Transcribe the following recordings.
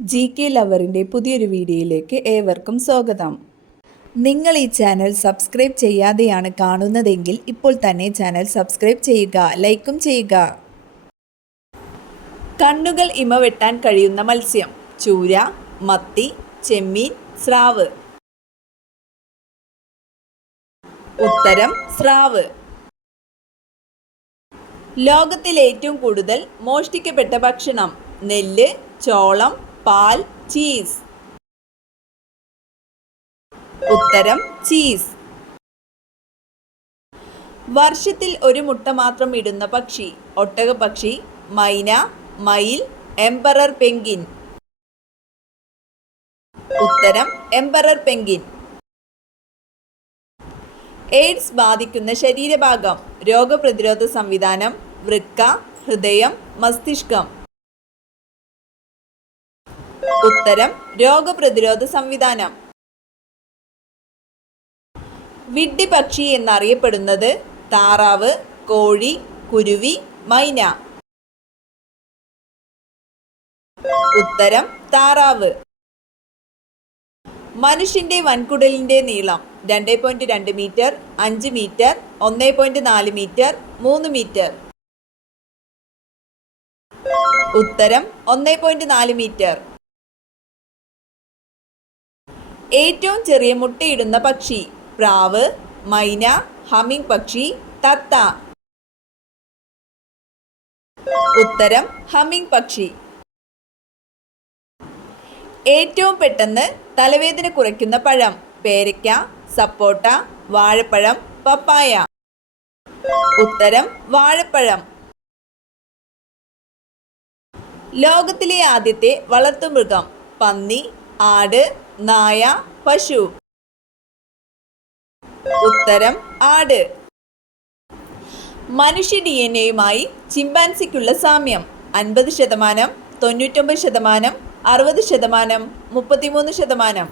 GK ലവറിൻ്റെ പുതിയൊരു വീഡിയോയിലേക്ക് ഏവർക്കും സ്വാഗതം. നിങ്ങൾ ഈ ചാനൽ സബ്സ്ക്രൈബ് ചെയ്യാതെയാണ് കാണുന്നതെങ്കിൽ ഇപ്പോൾ തന്നെ ചാനൽ സബ്സ്ക്രൈബ് ചെയ്യുക, ലൈക്കും ചെയ്യുക. കണ്ണുകൾ ഇമവെട്ടാൻ കഴിയുന്ന മത്സ്യം: ചൂര, മത്തി, ചെമ്മീൻ, സ്രാവ്. ഉത്തരം സ്രാവ്. ലോകത്തിൽ ഏറ്റവും കൂടുതൽ മോഷ്ടിക്കപ്പെട്ട ഭക്ഷണം: നെല്ല്, ചോളം, പാൽ, ചീസ്. ഉത്തരം ചീസ്. വർഷത്തിൽ ഒരു മുട്ട മാത്രം ഇടുന്ന പക്ഷി: ഒട്ടകപ്പക്ഷി, മൈന, മയിൽ, എംപറർ പെൻഗ്വിൻ. ഉത്തരം എംപറർ പെൻഗ്വിൻ. എയ്ഡ്സ് ബാധിക്കുന്ന ശരീരഭാഗം: രോഗപ്രതിരോധ സംവിധാനം, വൃക്ക, ഹൃദയം, മസ്തിഷ്കം. ഉത്തരം രോഗപ്രതിരോധ സംവിധാനം. വിഡ്ഢിപക്ഷി എന്നറിയപ്പെടുന്നത്: താറാവ്, കോഴി, കുരുവി, മൈന. ഉത്തരം താറാവ്. മനുഷ്യന്റെ വൻകുടലിന്റെ നീളം: 2.2 മീറ്റർ, 5 മീറ്റർ, 1.4 മീറ്റർ, 3 മീറ്റർ. ഉത്തരം 1.4 മീറ്റർ. ഏറ്റവും ചെറിയ മുട്ടയിടുന്ന പക്ഷി: പ്രാവ്, മൈന, ഹമ്മിങ് പക്ഷി, തത്ത. ഉത്തരം ഹമ്മിങ് പക്ഷി. ഏറ്റവും പെട്ടെന്ന് തലവേദന കുറയ്ക്കുന്ന പഴം: പേരയ്ക്ക, സപ്പോട്ട, വാഴപ്പഴം, പപ്പായ. ഉത്തരം വാഴപ്പഴം. ലോകത്തിലെ ആദ്യത്തെ വളർത്തുമൃഗം: പന്നി, ആട്, നായ, പശു. ഉത്തരം ആട്. മനുഷ്യ DNA-യുമായി ചിമ്പാൻസിക്കുള്ള സാമ്യം: 50%, 99%, 60%, 33%.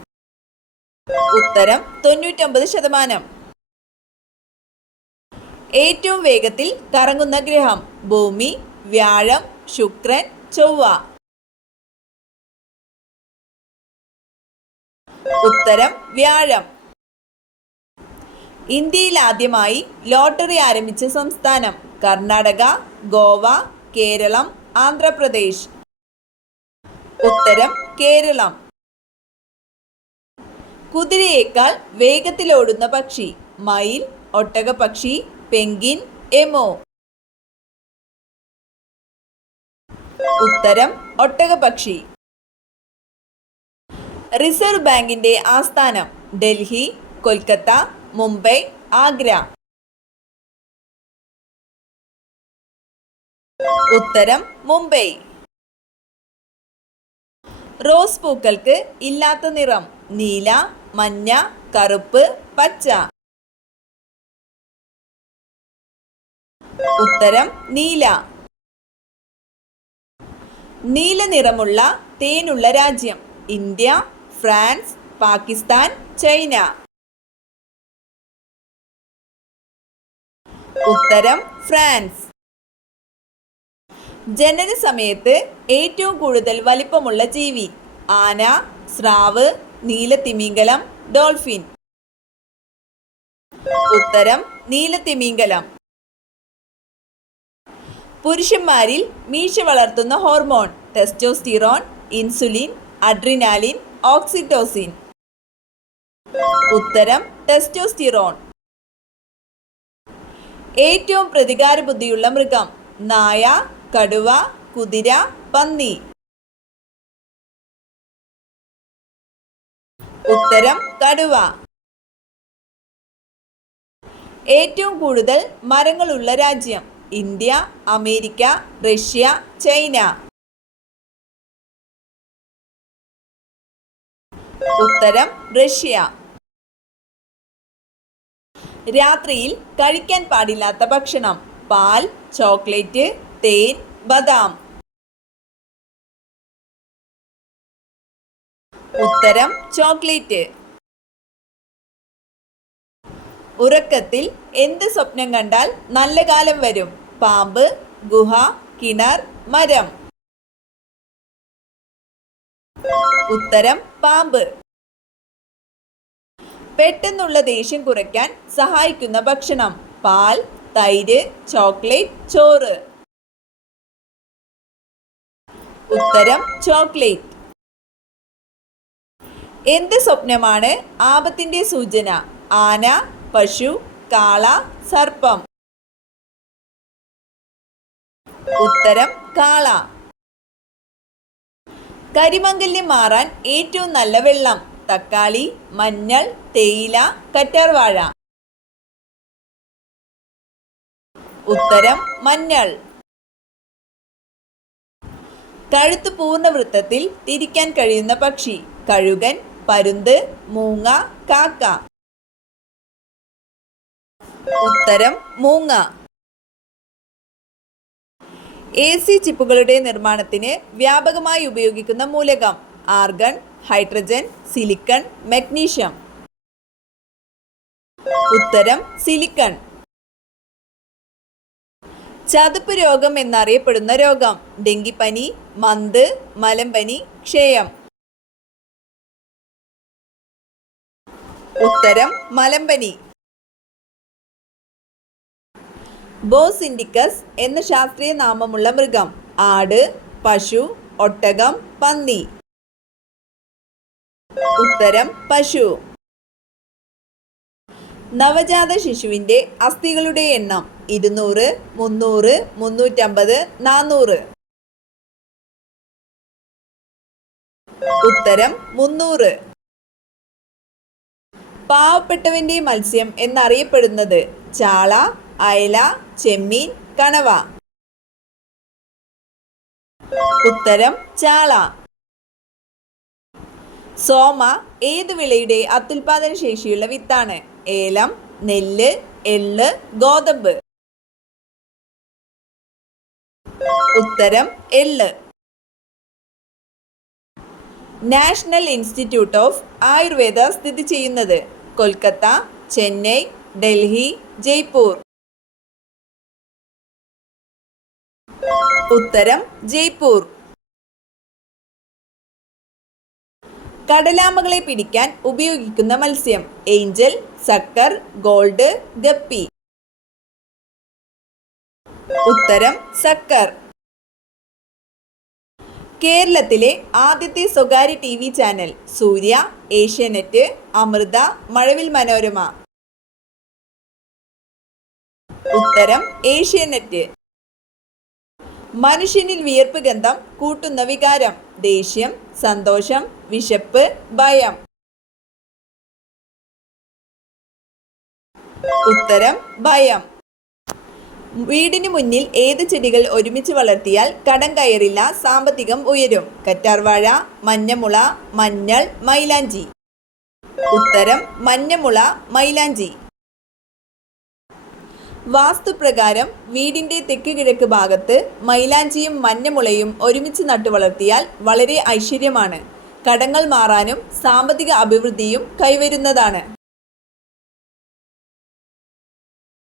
ഉത്തരം 99%. ഏറ്റവും വേഗത്തിൽ കറങ്ങുന്ന ഗ്രഹം: ഭൂമി, വ്യാഴം, ശുക്രൻ, ചൊവ്വ. ഉത്തരം വ്യാഴം. ഇന്ത്യയിൽ ആദ്യമായി ലോട്ടറി ആരംഭിച്ച സംസ്ഥാനം: കർണാടക, ഗോവ, കേരളം, ആന്ധ്രാപ്രദേശ്. ഉത്തരം കേരളം. കുതിരയേക്കാൾ വേഗത്തിലോടുന്ന പക്ഷി: മയിൽ, ഒട്ടകപ്പക്ഷി, പെൻഗ്വിൻ, എമോ. ഉത്തരം ഒട്ടകപ്പക്ഷി. റിസർവ് ബാങ്കിന്റെ ആസ്ഥാനം: ഡൽഹി, കൊൽക്കത്ത, മുംബൈ, ആഗ്ര. ഉത്തരം മുംബൈ. റോസ് പൂക്കൾക്ക് ഇല്ലാത്ത നിറം: നീല, മഞ്ഞ, കറുപ്പ്, പച്ച. ഉത്തരം നീല. നീല നിറമുള്ള തേനുള്ള രാജ്യം: ഇന്ത്യ, ഫ്രാൻസ്, പാകിസ്ഥാൻ, ചൈന. ഉത്തരം ഫ്രാൻസ്. ജനന സമയത്ത് ഏറ്റവും കൂടുതൽ വലിപ്പമുള്ള ജീവി: ആന, സ്രാവ്, നീലത്തിമിംഗലം, ഡോൾഫിൻ. ഉത്തരം നീലത്തിമിംഗലം. പുരുഷന്മാരിൽ മീശ വളർത്തുന്ന hormone: testosterone, insulin, adrenaline, oxytocin. ഉത്തരം ടെസ്റ്റോസ്റ്റിറോൺ. ഏറ്റവും പ്രതികാര ബുദ്ധിയുള്ള മൃഗം: നായ, കടുവ, കുതിര, പന്നി. ഉത്തരം കടുവ. ഏറ്റവും കൂടുതൽ മരങ്ങളുള്ള രാജ്യം: ഇന്ത്യ, അമേരിക്ക, റഷ്യ, ചൈന. ഉത്തരം റഷ്യ. രാത്രിയിൽ കഴിക്കാൻ പാടില്ലാത്ത ഭക്ഷണം: പാൽ, ചോക്ലേറ്റ്, തേൻ, ബദാം. ഉത്തരം ചോക്ലേറ്റ്. ഉറക്കത്തിൽ എന്ത് സ്വപ്നം കണ്ടാൽ നല്ല കാലം വരും? പാമ്പ്, ഗുഹ, കിണർ, മരം. ഉത്തരം പാമ്പ്. പെട്ടെന്നുള്ള ദേഷ്യം കുറയ്ക്കാൻ സഹായിക്കുന്ന ഭക്ഷണം: പാൽ, തൈര്, ചോക്ലേറ്റ്, ചോറ്. ഉത്തരം ചോക്ലേറ്റ്. എന്ത് സ്വപ്നമാണ് ആപത്തിന്റെ സൂചന? ആന, പശു, കാള, സർപ്പം. ഉത്തരം കാള. കരിമംഗല്യം മാറാൻ ഏറ്റവും നല്ല വെള്ളം: തക്കാളി, മഞ്ഞൾ, തേയില, കറ്റാർവാഴ. ഉത്തരം മഞ്ഞൾ. കഴുത്ത് പൂർണ്ണവൃത്തത്തിൽ തിരിക്കാൻ കഴിയുന്ന പക്ഷി: കഴുകൻ, പരുന്ത്, മൂങ്ങ, കാക്ക. ഉത്തരം മൂങ്ങ. AC ചിപ്പുകളുടെ നിർമ്മാണത്തിന് വ്യാപകമായി ഉപയോഗിക്കുന്ന മൂലകം: ആർഗൺ, ഹൈഡ്രജൻ, സിലിക്കൺ, മഗ്നീഷ്യം. ഉത്തരം സിലിക്കൺ. ചതുപ്പ് രോഗം എന്നറിയപ്പെടുന്ന രോഗം: ഡെങ്കിപ്പനി, മന്ത്, മലമ്പനി, ക്ഷയം. ഉത്തരം മലമ്പനി. ബോസ് ഇൻഡിക്കസ് എന്ന ശാസ്ത്രീയ നാമമുള്ള മൃഗം: ആട്, പശു, ഒട്ടകം, പന്നി. ഉത്തരം പശു. നവജാത ശിശുവിന്റെ അസ്ഥികളുടെ എണ്ണം: 200, 300, 350, 400. ഉത്തരം 300. പാവപ്പെട്ടവന്റെ മത്സ്യം എന്നറിയപ്പെടുന്നത്: ചാള, അയല, ചെമ്മീൻ, കണവ. ഉത്തരം ചാള. സോമ ഏത് വിളയുടെ അത്യുൽപാദന ശേഷിയുള്ള വിത്താണ്? ഏലം, നെല്ല്, എള്ള്, ഗോതമ്പ്. ഉത്തരം എള്ള്. നാഷണൽ ഇൻസ്റ്റിറ്റ്യൂട്ട് ഓഫ് ആയുർവേദ സ്ഥിതി ചെയ്യുന്നത്: കൊൽക്കത്ത, ചെന്നൈ, ഡൽഹി, ജയ്പൂർ. ഉത്തരം ജയ്പൂർ. കടലാമകളെ പിടിക്കാൻ ഉപയോഗിക്കുന്ന മത്സ്യം: ഏഞ്ചൽ, സക്കർ, ഗോൾഡ്, ഗപ്പി. ഉത്തരം സക്കർ. കേരളത്തിലെ ആദ്യത്തെ സ്വകാര്യ TV ചാനൽ: സൂര്യ, ഏഷ്യാനെറ്റ്, അമൃത, മഴവിൽ മനോരമ. ഉത്തരം ഏഷ്യാനെറ്റ്. മനുഷ്യനിൽ വിയർപ്പ് ഗന്ധം കൂട്ടുന്ന വികാരം: ദേഷ്യം, സന്തോഷം, വിശപ്പ്, ഭയം. ഉത്തരം ഭയം. വീടിന് മുന്നിൽ ഏത് ചെടികൾ ഒരുമിച്ച് വളർത്തിയാൽ കടം കയറില്ല, സാമ്പത്തികം ഉയരും? കറ്റാർവാഴ, മഞ്ഞമുള, മഞ്ഞൾ, മൈലാഞ്ചി. ഉത്തരം മഞ്ഞമുള, മൈലാഞ്ചി. വാസ്തുപ്രകാരം വീടിന്റെ തെക്ക് കിഴക്ക് ഭാഗത്ത് മൈലാഞ്ചിയും മഞ്ഞമുളയും ഒരുമിച്ച് നട്ടു വളർത്തിയാൽ വളരെ ഐശ്വര്യമാണ്. കടങ്ങൾ മാറാനും സാമ്പത്തിക അഭിവൃദ്ധിയും കൈവരുന്നതാണ്.